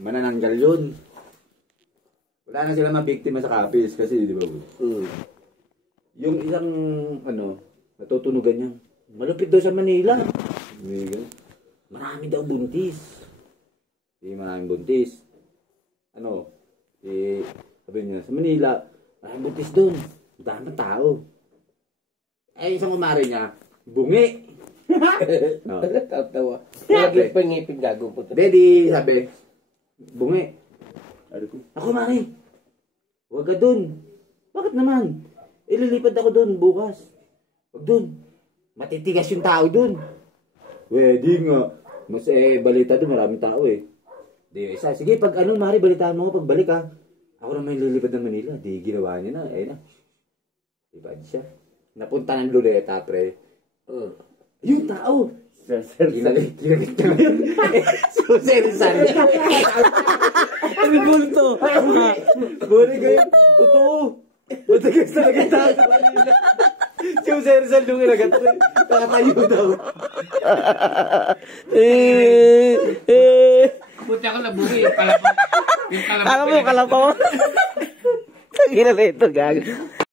manananggal yun. Wala na sila mabiktima sa kapis kasi, di ba? Yung isang, natutunugan niya, malupit daw sa Manila. Marami daw buntis. Maraming buntis. Sabi niya, sa Manila, maraming buntis doon. Dami tao. Isang umari niya, bungi. Tawa. Lagi pangipin gago po. Daddy, sabi, bungi. Ako, Mari. Huwag ka dun. Bakit naman? Ililipad ako dun bukas. Huwag dun. Matitigas yung tao dun. Di nga. Mas balita dun, maraming tao Di, isa. Sige, pag Mari, balitaan mo ako, pagbalik Ako naman lilipad ng Manila. Di, ginawa niya na. Na. Lipad siya. Napunta ng Luleta, pre. Yung tao. Ginalit niya ngayon. Susersan niya. Ang bulto. Buli kayo. Totoo. Matagas talaga tayo. Susersan nung ilagat. Nakatayo daw. Buti ako nabungi. Kalabaw. Alam mo, kalabaw. Tangina na ito, gago.